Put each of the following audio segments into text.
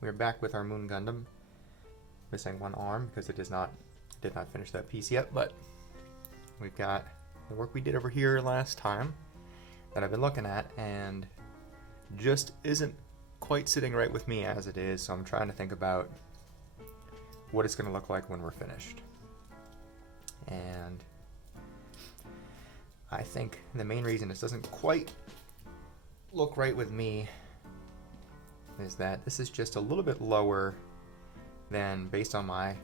we're back with our Moon Gundam. Missing one arm because it did not finish that piece yet, but we've got the work we did over here last time that I've been looking at and just isn't quite sitting right with me as it is, so I'm trying to think about what it's going to look like when we're finished. And I think the main reason this doesn't quite look right with me is that this is just a little bit lower than, based on my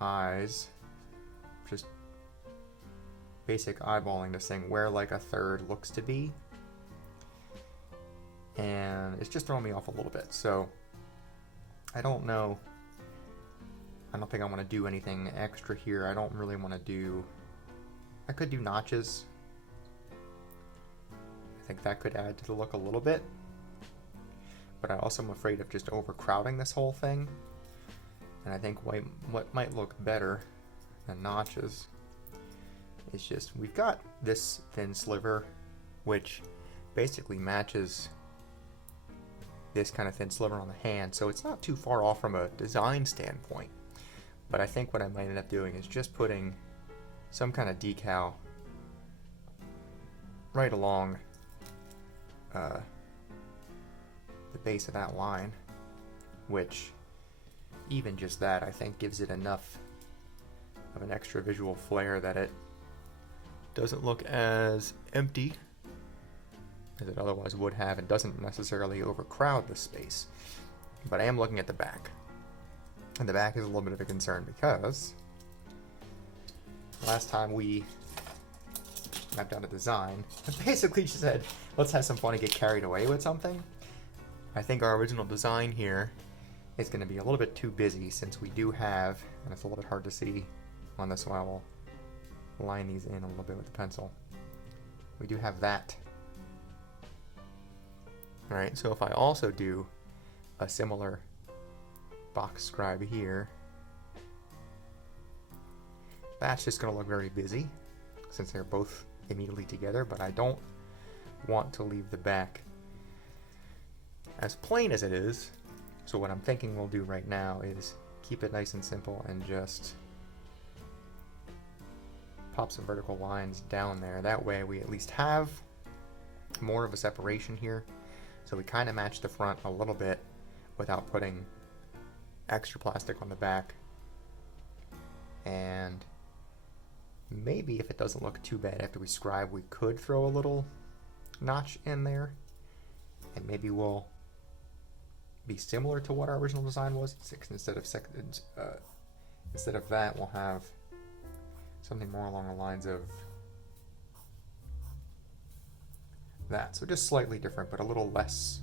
eyes, just basic eyeballing this thing, where like a third looks to be. And it's just throwing me off a little bit. So I don't know. I don't think I want to do anything extra here. I don't really want to do... I could do notches. I think that could add to the look a little bit. But I also am afraid of just overcrowding this whole thing. And I think what might look better than notches is just, we've got this thin sliver, which basically matches this kind of thin sliver on the hand, so it's not too far off from a design standpoint. But I think what I might end up doing is just putting some kind of decal right along the base of that line, which even just that I think gives it enough of an extra visual flair that it doesn't look as empty as it otherwise would have, and doesn't necessarily overcrowd the space. But I am looking at the back, and the back is a little bit of a concern because last time we mapped out a design, I basically just said, let's have some fun and get carried away with something. I think our original design here is going to be a little bit too busy, since we do have, and it's a little bit hard to see on this, so I will line these in a little bit with the pencil. We do have that. Alright, so if I also do a similar box scribe here, that's just going to look very busy since they're both immediately together, but I don't want to leave the back as plain as it is. So what I'm thinking we'll do right now is keep it nice and simple and just pop some vertical lines down there. That way we at least have more of a separation here. So we kind of match the front a little bit without putting extra plastic on the back. And maybe if it doesn't look too bad after we scribe, we could throw a little notch in there. And maybe we'll be similar to what our original design was. Instead of that, we'll have something more along the lines of that. So just slightly different, but a little less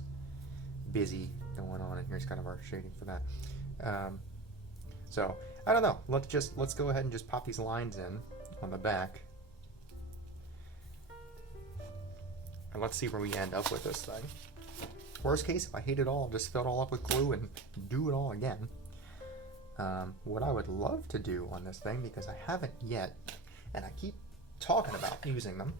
busy going on. And here's kind of our shading for that. So I don't know. Let's go ahead and just pop these lines in on the back, and let's see where we end up with this thing. Worst case, if I hate it all, I'll just fill it all up with glue and do it all again. What I would love to do on this thing, because I haven't yet, and I keep talking about using them,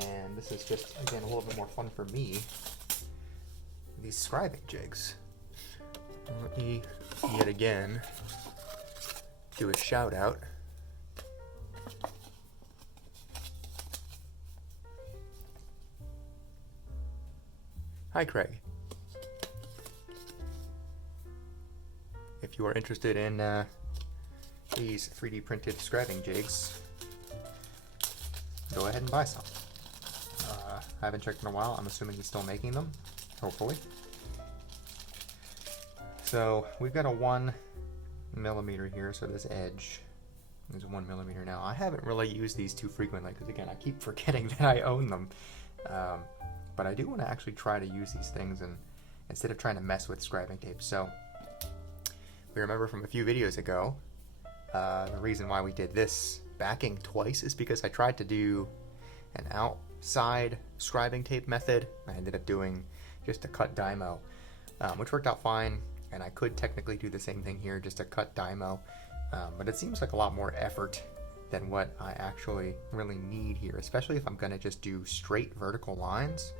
and this is just, again, a little bit more fun for me, these scribing jigs. Let me, yet again, do a shout out. Hi, Craig. If you are interested in these 3D printed scribing jigs, go ahead and buy some. I haven't checked in a while. I'm assuming he's still making them, hopefully. So we've got a 1mm here, so this edge is 1mm now. I haven't really used these too frequently because, again, I keep forgetting that I own them. But I do want to actually try to use these things, and instead of trying to mess with scribing tape. So we remember from a few videos ago, the reason why we did this backing twice is because I tried to do an outside scribing tape method. I ended up doing just a cut dymo, which worked out fine, and I could technically do the same thing here, just a cut dymo, but it seems like a lot more effort than what I actually really need here, especially if I'm going to just do straight vertical lines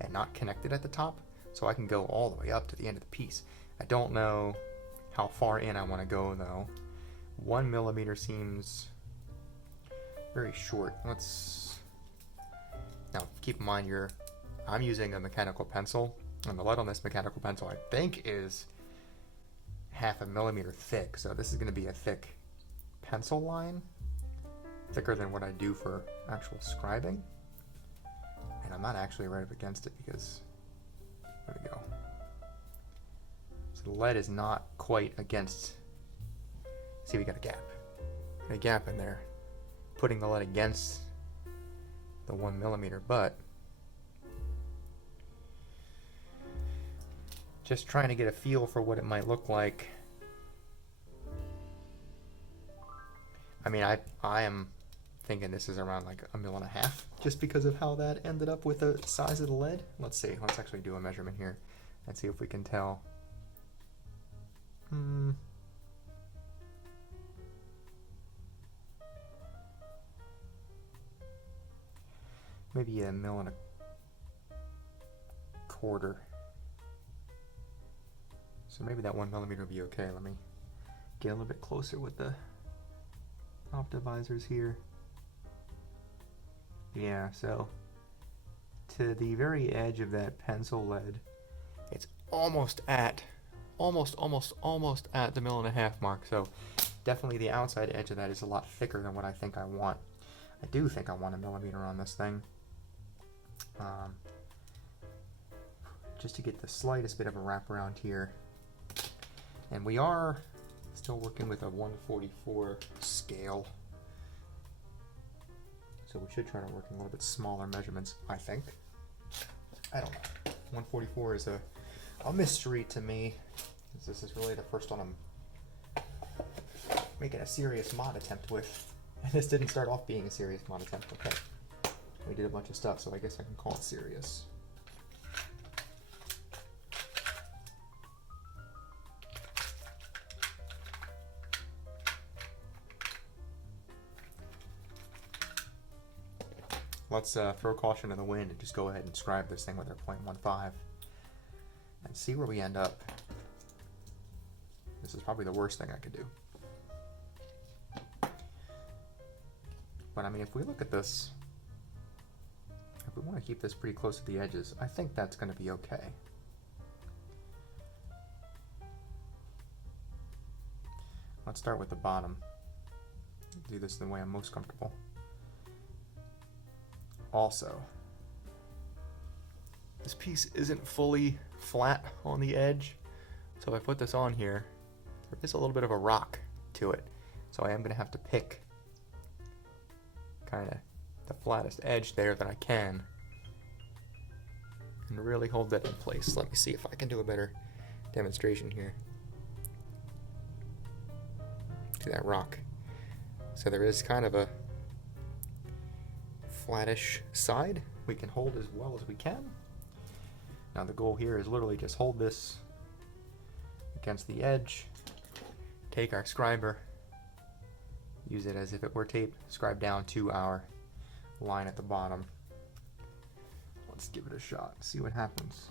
and not connected at the top. so I can go all the way up to the end of the piece. I don't know how far in I want to go though. 1 millimeter seems very short. Let's now keep in mind I'm using a mechanical pencil, and the lead on this mechanical pencil I think is 1/2 millimeter thick, so this is going to be a thick pencil line, thicker than what I do for actual scribing. And I'm not actually right up against it because, there we go. So the lead is not quite against, see, we got a gap in there, putting the lead against the 1 millimeter, but just trying to get a feel for what it might look like. I mean, I am thinking this is around like 1.5 mil, just because of how that ended up with the size of the lead. Let's see, let's actually do a measurement here and see if we can tell. Maybe 1.25 mil. So maybe that 1 millimeter will be okay. Let me get a little bit closer with the optivisors here. Yeah, so to the very edge of that pencil lead, it's almost at the 1.5 mil mark. So definitely the outside edge of that is a lot thicker than what I think I want. I do think I want 1 millimeter on this thing. Just to get the slightest bit of a wraparound here. And we are still working with a 144 scale. So we should try to work in a little bit smaller measurements, I think. I don't know. 144 is a mystery to me, because this is really the first one I'm making a serious mod attempt with. And this didn't start off being a serious mod attempt. Okay. We did a bunch of stuff, so I guess I can call it serious. Let's throw caution to the wind and just go ahead and scribe this thing with our 0.15 and see where we end up. This is probably the worst thing I could do. But I mean, if we look at this, if we want to keep this pretty close to the edges, I think that's going to be okay. Let's start with the bottom. Do this the way I'm most comfortable. Also, this piece isn't fully flat on the edge, so if I put this on here, there is a little bit of a rock to it. So I am going to have to pick kind of the flattest edge there that I can and really hold that in place. Let me see if I can do a better demonstration here. See that rock? So there is kind of a flattish side we can hold as well as we can. Now the goal here is literally just hold this against the edge, take our scriber, use it as if it were tape, scribe down to our line at the bottom. Let's give it a shot, see what happens.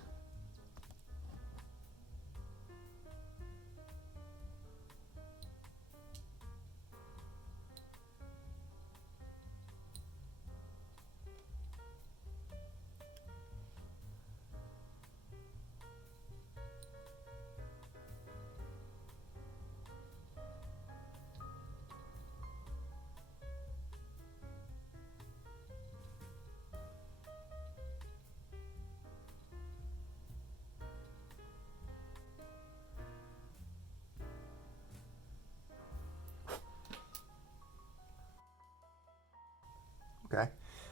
Okay,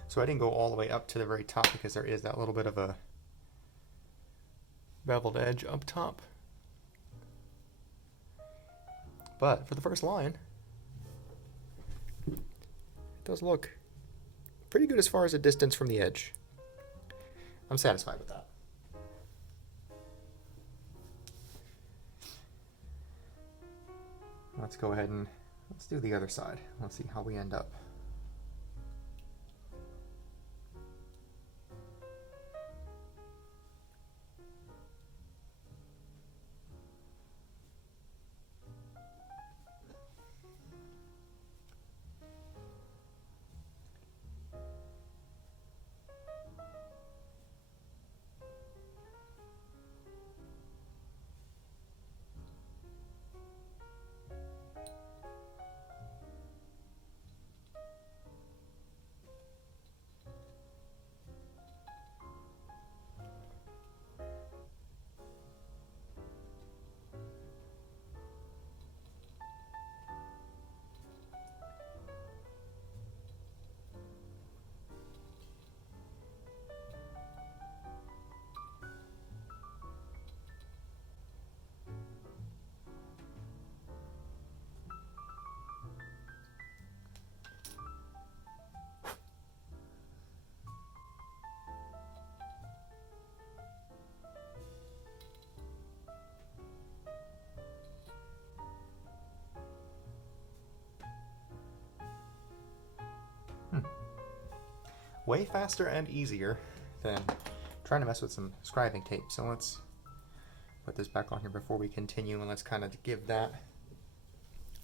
so I didn't go all the way up to the very top because there is that little bit of a beveled edge up top. But for the first line, it does look pretty good as far as the distance from the edge. I'm satisfied with that. Let's go ahead and let's do the other side. Let's see how we end up. way faster and easier than trying to mess with some scribing tape. So let's put this back on here before we continue, and let's kind of give that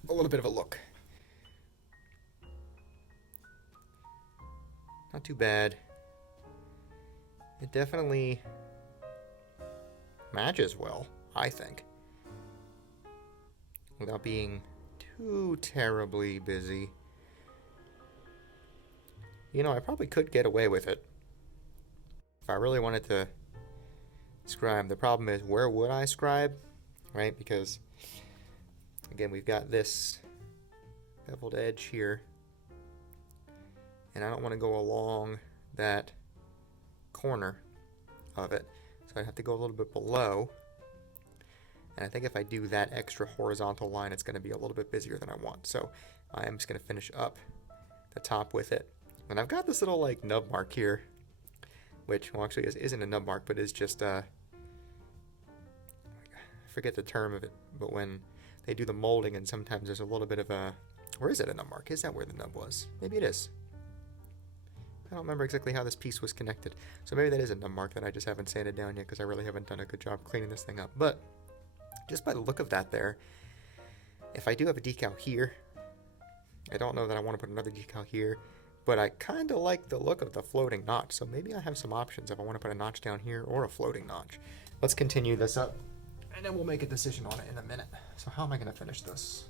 a little bit of a look. Not too bad. It definitely matches well, I think, without being too terribly busy. You know, I probably could get away with it if I really wanted to scribe. The problem is, where would I scribe, right? Because, again, we've got this beveled edge here, and I don't want to go along that corner of it, so I'd have to go a little bit below. And I think if I do that extra horizontal line, it's going to be a little bit busier than I want. So I am just going to finish up the top with it. And I've got this little like nub mark here, which, well, actually isn't a nub mark, but is just I forget the term of it, but when they do the molding, and sometimes there's a little bit of a, or is it a nub mark? Is that where the nub was? Maybe it is. I don't remember exactly how this piece was connected. So maybe that is a nub mark that I just haven't sanded down yet, because I really haven't done a good job cleaning this thing up. But just by the look of that there, if I do have a decal here, I don't know that I want to put another decal here, but I kind of like the look of the floating notch. So maybe I have some options if I want to put a notch down here or a floating notch. Let's continue this up, and then we'll make a decision on it in a minute. So how am I going to finish this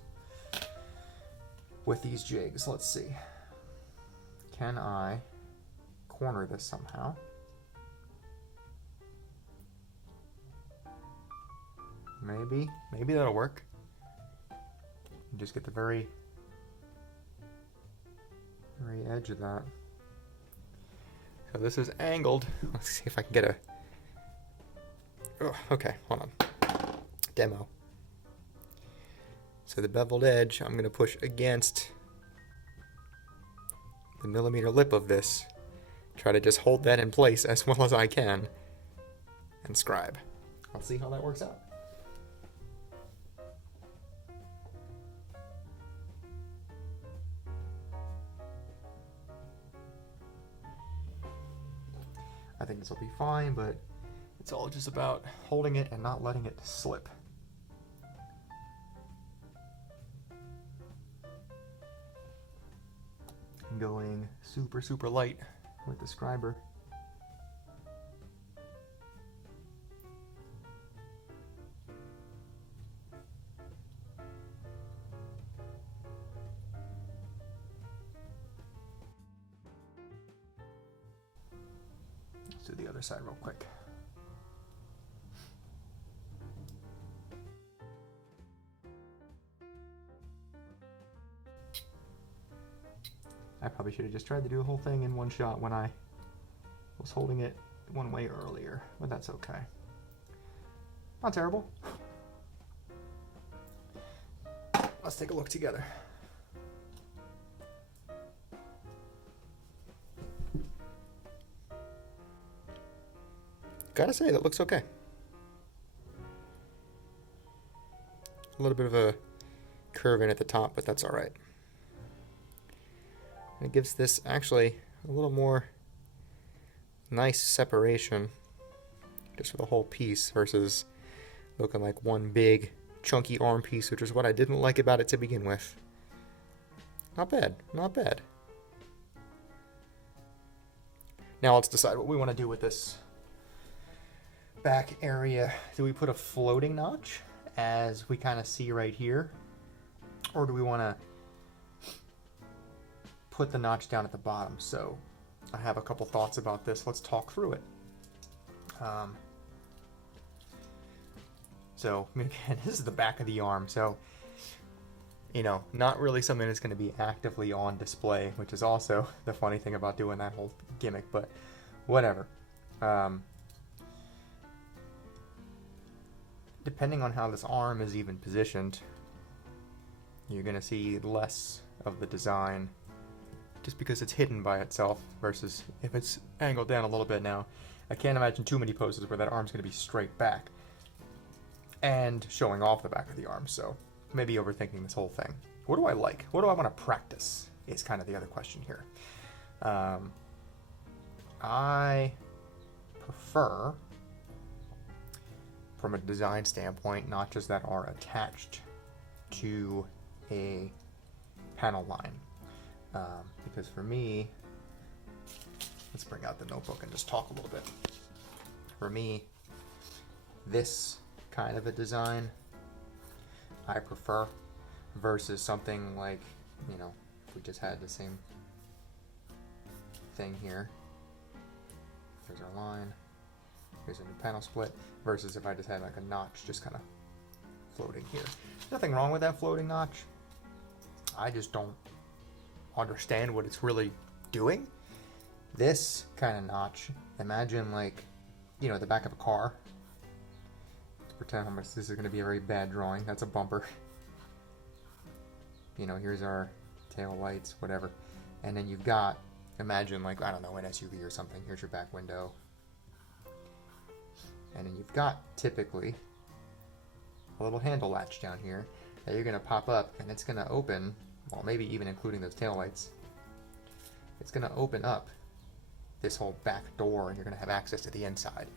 with these jigs? Let's see. Can I corner this somehow? Maybe that'll work. Just get the very edge of that. So this is angled. Let's see if I can get a... Oh, okay, hold on. Demo. So the beveled edge, I'm going to push against the millimeter lip of this. Try to just hold that in place as well as I can and scribe. I'll see how that works out. I think this will be fine, but it's all just about holding it and not letting it slip. I'm going super, super light with the scriber. Let's do the other side real quick. I probably should have just tried to do the whole thing in one shot when I was holding it one way earlier, but that's okay. Not terrible. Let's take a look together. Gotta say, that looks okay. A little bit of a curve in at the top, but that's all right. It gives this actually a little more nice separation just for the whole piece versus looking like one big chunky arm piece, which is what I didn't like about it to begin with. Not bad, not bad. Now let's decide what we want to do with this back area. Do we put a floating notch as we kind of see right here, or do we want to put the notch down at the bottom? So I have a couple thoughts about this. Let's talk through it. So again, this is the back of the arm. So, you know, not really something that's going to be actively on display, which is also the funny thing about doing that whole gimmick, but whatever. Depending on how this arm is even positioned, you're going to see less of the design just because it's hidden by itself versus if it's angled down a little bit now. I can't imagine too many poses where that arm's going to be straight back and showing off the back of the arm, so maybe overthinking this whole thing. What do I like? What do I want to practice is kind of the other question here. I prefer, from a design standpoint, notches that are attached to a panel line. Because for me, let's bring out the notebook and just talk a little bit. For me, this kind of a design I prefer versus something like, you know, if we just had the same thing here. There's our line. Here's a new panel split. Versus if I just had like a notch just kind of floating here. There's nothing wrong with that floating notch. I just don't understand what it's really doing. This kind of notch, imagine like, you know, the back of a car. Let's pretend how much this is going to be a very bad drawing. That's a bumper. You know, here's our tail lights, whatever. And then you've got, imagine like, I don't know, an SUV or something. Here's your back window. And then you've got typically a little handle latch down here that you're going to pop up, and it's going to open, well, maybe even including those tail lights. It's going to open up this whole back door, and you're going to have access to the inside.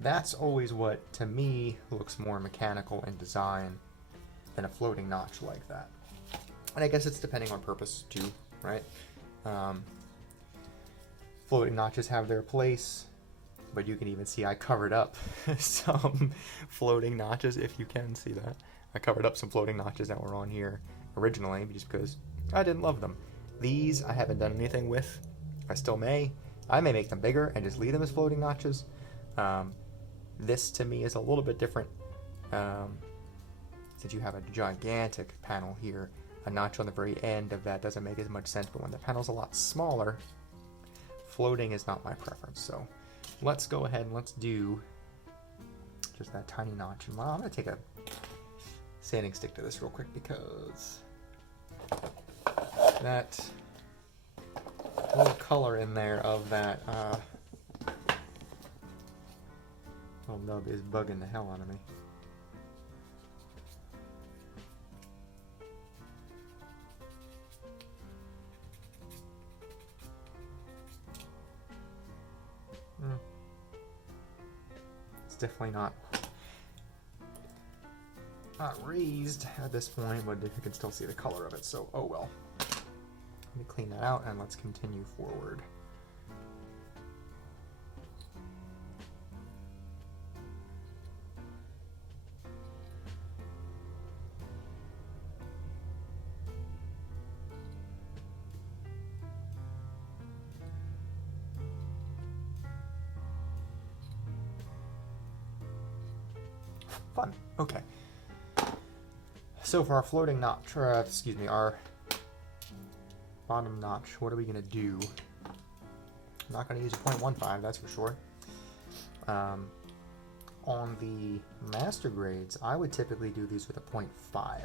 That's always what, to me, looks more mechanical in design than a floating notch like that. And I guess it's depending on purpose too, right? Floating notches have their place, but you can even see I covered up some floating notches, if you can see that. I covered up some floating notches that were on here originally just because I didn't love them. These I haven't done anything with. I still may. I may make them bigger and just leave them as floating notches. This to me is a little bit different. Since you have a gigantic panel here, a notch on the very end of that doesn't make as much sense, but when the panel's a lot smaller, floating is not my preference. So let's go ahead and let's do just that tiny notch. And I'm going to take a sanding stick to this real quick because that little color in there of that little nub is bugging the hell out of me. It's definitely not raised at this point, but you can still see the color of it, so oh well. Let me clean that out and let's continue forward. Fun. Okay. So for our floating notch, or excuse me, our bottom notch, what are we going to do? I'm not going to use a 0.15, that's for sure. On the master grades, I would typically do these with a 0.5.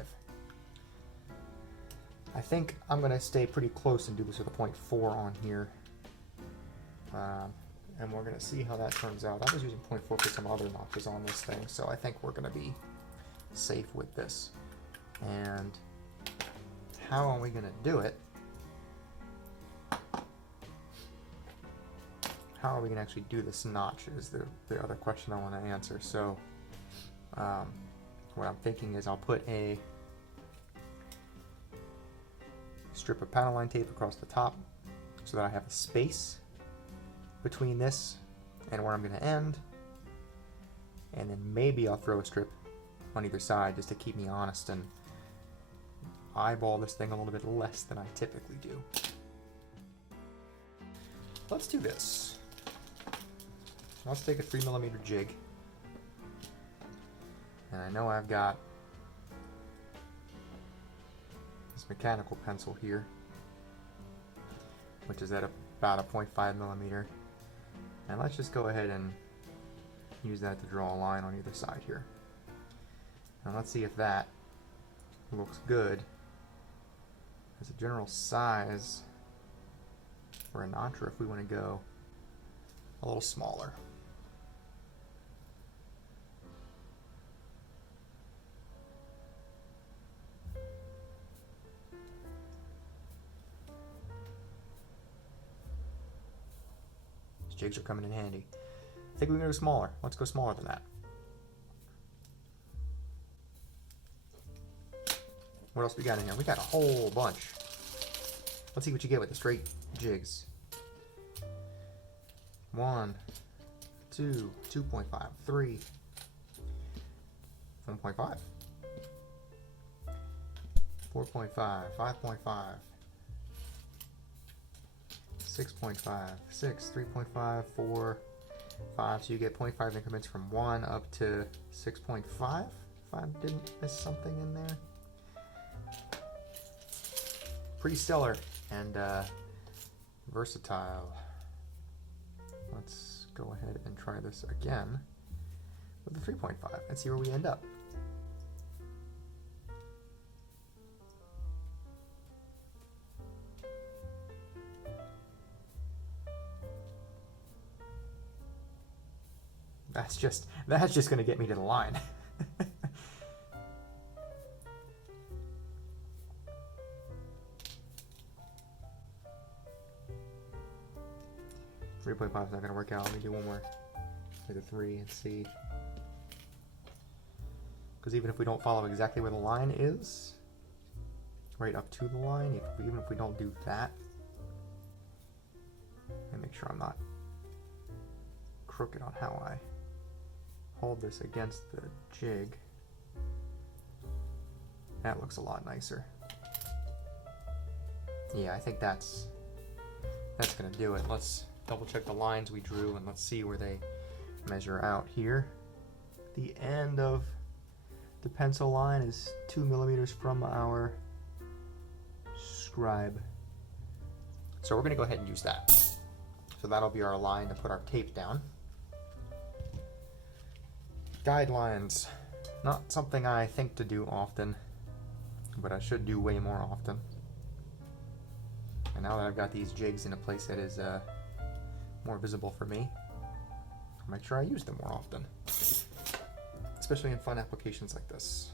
I think I'm going to stay pretty close and do this with a 0.4 on here. And we're going to see how that turns out. I was using 0.4 for some other notches on this thing, so I think we're going to be safe with this. And how are we going to do it? How are we going to actually do this notch is the other question I want to answer. So what I'm thinking is I'll put a strip of panel line tape across the top so that I have a space between this and where I'm going to end, and then maybe I'll throw a strip on either side just to keep me honest and eyeball this thing a little bit less than I typically do. Let's do this. Let's take a 3mm jig, and I know I've got this mechanical pencil here, which is at about a 0.5mm. And let's just go ahead and use that to draw a line on either side here. And let's see if that looks good as a general size for a notch, or if we want to go a little smaller. jigs are coming in handy. I think we can go smaller. Let's go smaller than that. What else we got in here? We got a whole bunch. Let's see what you get with the straight jigs. 1, 2, 2.5, 3, 1.5, 4.5, 5.5, 6.5, 6, 3.5, 4, 5. So you get 0.5 increments from 1 up to 6.5. If I didn't miss something in there. Pretty stellar and versatile. Let's go ahead and try this again with the 3.5 and see where we end up. That's just going to get me to the line. 3.5 is not going to work out. Let me do one more with a 3 and see. Because even if we don't follow exactly where the line is, right up to the line, even if we don't do that, and make sure I'm not crooked on how I hold this against the jig, that looks a lot nicer. Yeah, I think that's going to do it. Let's double check the lines we drew and let's see where they measure out here. The end of the pencil line is 2 millimeters from our scribe. So we're going to go ahead and use that. So that'll be our line to put our tape down. Guidelines. Not something I think to do often, but I should do way more often. And now that I've got these jigs in a place that is more visible for me, I'll make sure I use them more often, especially in fun applications like this.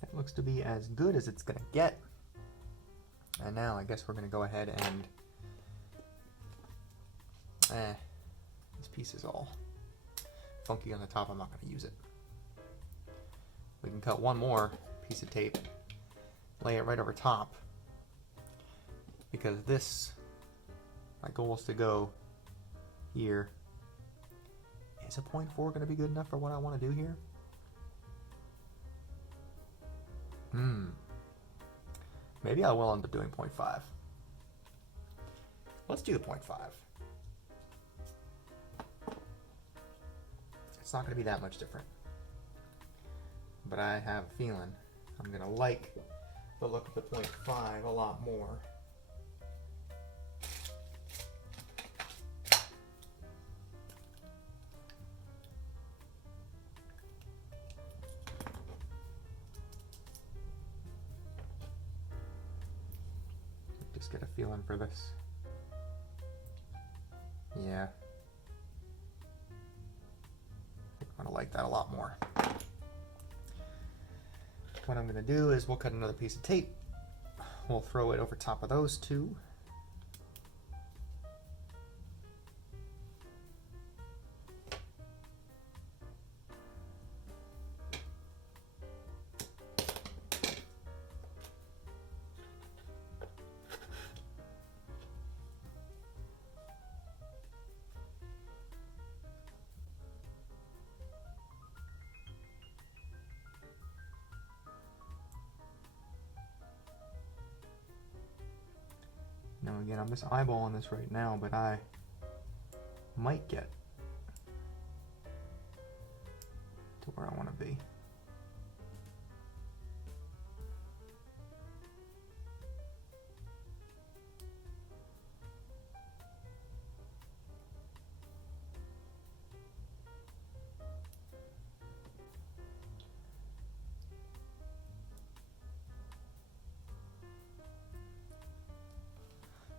That looks to be as good as it's going to get. And now I guess we're going to go ahead and... this piece is all funky on the top. I'm not going to use it. We can cut one more piece of tape, lay it right over top, because this, my goal is to go here. Is a 0.4 going to be good enough for what I want to do here? Maybe I will end up doing 0.5. Let's do the 0.5. It's not going to be that much different. But I have a feeling I'm going to like the look of the 0.5 a lot more. Just get a feeling for this. Yeah. I'm gonna like that a lot more. What I'm gonna do is we'll cut another piece of tape. We'll throw it over top of those two. again, I'm just eyeballing this right now, but I might get to where I want to be.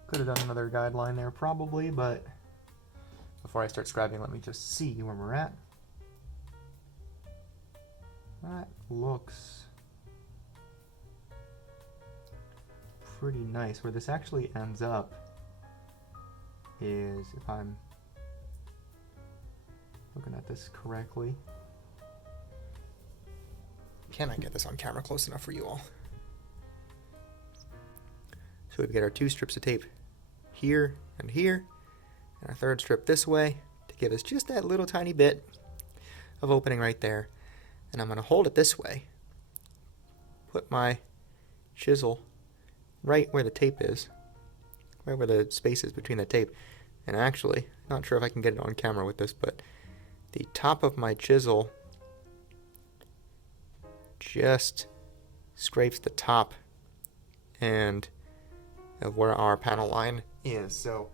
Could have done another guideline there probably, but before I start scribing, let me just see where we're at. That looks pretty nice. Where this actually ends up is, if I'm looking at this correctly, can I get this on camera close enough for you all? So we get our 2 strips of tape here, and our third strip this way to give us just that little tiny bit of opening right there. And I'm going to hold it this way, put my chisel right where the tape is, right where the space is between the tape. And actually, not sure if I can get it on camera with this, but the top of my chisel just scrapes the top and of where our panel line is. So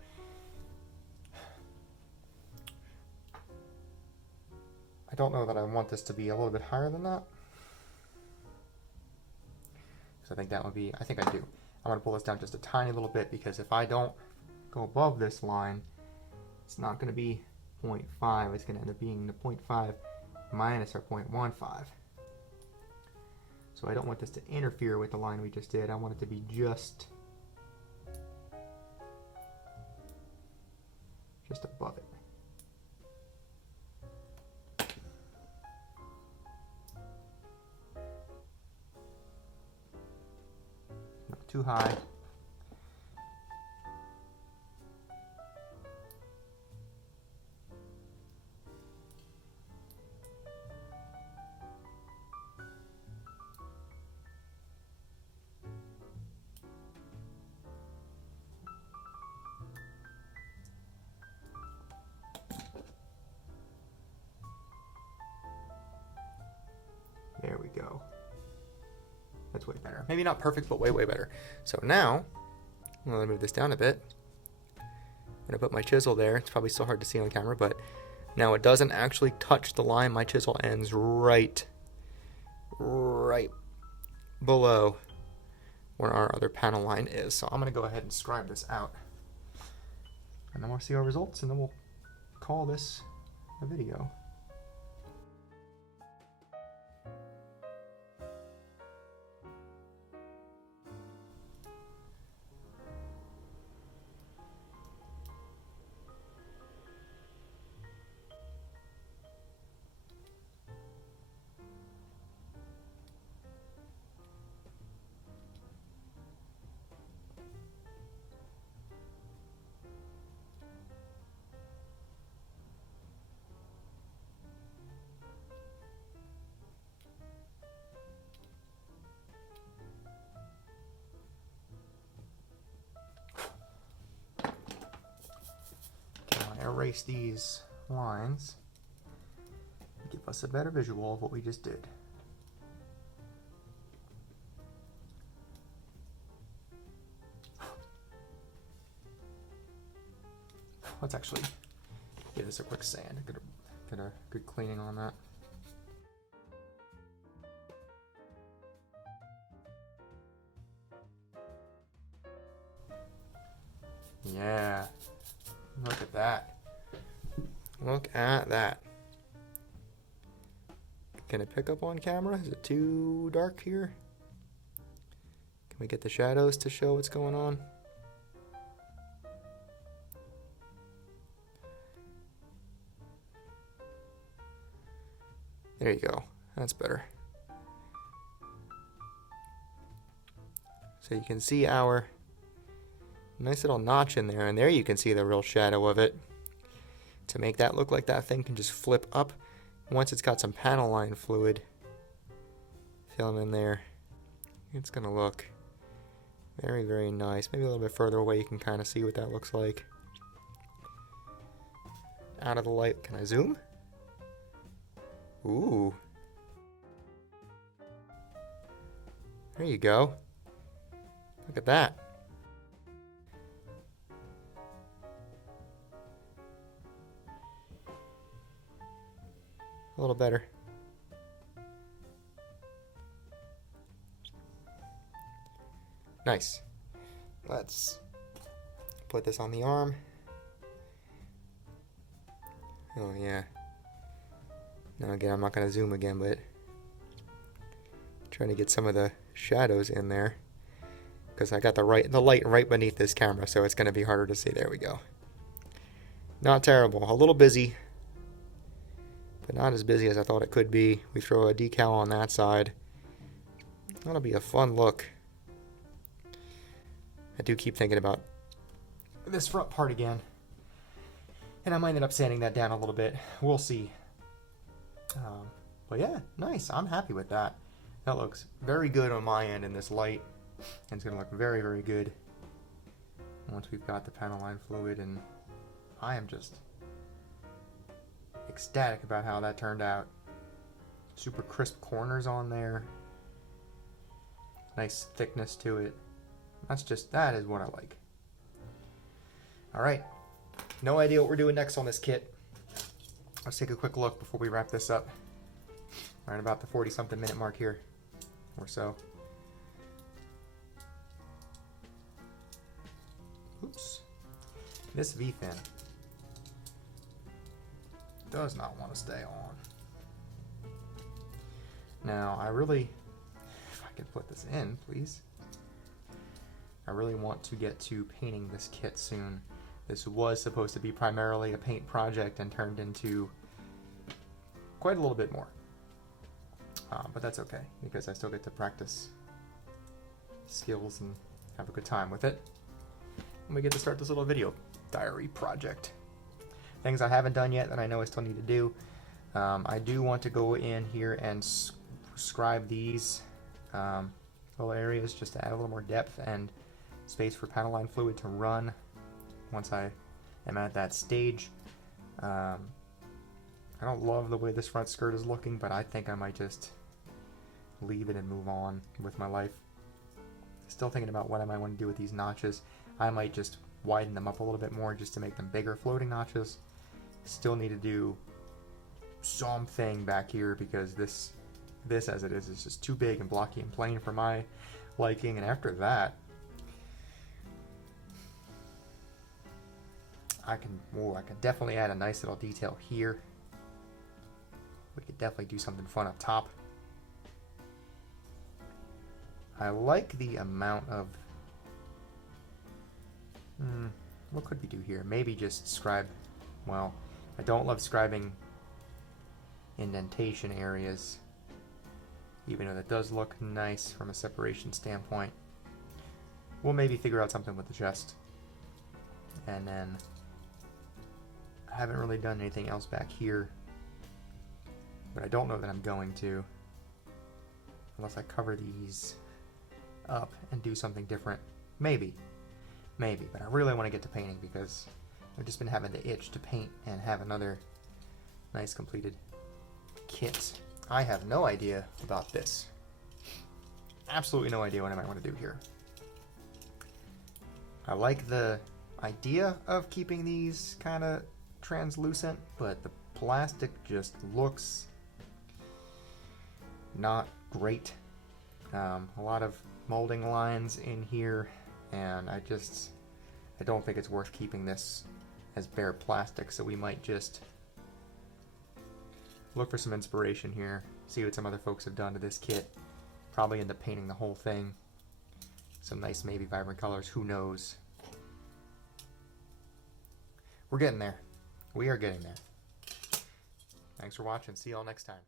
I don't know that I want this to be a little bit higher than that. So I think that would be, I think I do. I'm going to pull this down just a tiny little bit, because if I don't go above this line, it's not going to be 0.5. It's going to end up being the 0.5 minus our 0.15. So I don't want this to interfere with the line we just did. I want it to be just above it. Not too high. There we go. That's way better. Maybe not perfect, but way, way better. So now, I'm going to move this down a bit. I'm going to put my chisel there. It's probably still hard to see on camera, but now it doesn't actually touch the line. My chisel ends right below where our other panel line is. So I'm going to go ahead and scribe this out. And then we'll see our results, and then we'll call this a video. Erase these lines, give us a better visual of what we just did. Let's actually give this a quick sand, get a good cleaning on that. Yeah, look at that. Look at that. Can it pick up on camera? Is it too dark here? Can we get the shadows to show what's going on? There you go. That's better. So you can see our nice little notch in there, and there you can see the real shadow of it. To make that look like that thing can just flip up once it's got some panel line fluid film in there, it's gonna look Very, very nice. Maybe a little bit further away you can kind of see what that looks like. Out of the light. Can I zoom? Ooh. There you go. Look at that. A little better. Nice. Let's put this on the arm. Oh yeah. Now again, I'm not going to zoom again, but trying to get some of the shadows in there because I got the light right beneath this camera, so it's going to be harder to see. There we go. Not terrible. A little busy, but not as busy as I thought it could be. We throw a decal on that side. That'll be a fun look. I do keep thinking about this front part again, and I might end up sanding that down a little bit. We'll see. But yeah, nice. I'm happy with that. That looks very good on my end in this light, and it's going to look very, very good once we've got the panel line fluid, and I am just ecstatic about how that turned out. Super crisp corners on there. Nice thickness to it. That is what I like. Alright, no idea what we're doing next on this kit. Let's take a quick look before we wrap this up. We're at about the 40-something minute mark here, or so. Oops. This V-fin does not want to stay on. Now, if I could put this in, please. I really want to get to painting this kit soon. This was supposed to be primarily a paint project and turned into quite a little bit more. But that's okay, because I still get to practice skills and have a good time with it. And we get to start this little video diary project. Things I haven't done yet that I know I still need to do. I do want to go in here and scribe these little areas just to add a little more depth and space for panel line fluid to run once I am at that stage. I don't love the way this front skirt is looking, but I think I might just leave it and move on with my life. Still thinking about what I might want to do with these notches. I might just widen them up a little bit more just to make them bigger floating notches. Still need to do something back here because this as it is just too big and blocky and plain for my liking. And after that, I can definitely add a nice little detail here. We could definitely do something fun up top. I like the amount of what could we do here? Maybe just scribe. Well, I don't love scribing indentation areas, even though that does look nice from a separation standpoint. We'll maybe figure out something with the chest. And then I haven't really done anything else back here, but I don't know that I'm going to, unless I cover these up and do something different. Maybe, but I really want to get to painting because I've just been having the itch to paint and have another nice completed kit. I have no idea about this. Absolutely no idea what I might want to do here. I like the idea of keeping these kind of translucent, but the plastic just looks not great. A lot of molding lines in here, and I don't think it's worth keeping this as bare plastic, so we might just look for some inspiration here, see what some other folks have done to this kit. Probably end up painting the whole thing. Some nice, maybe vibrant colors, who knows. We're getting there. We are getting there. Thanks for watching. See y'all next time.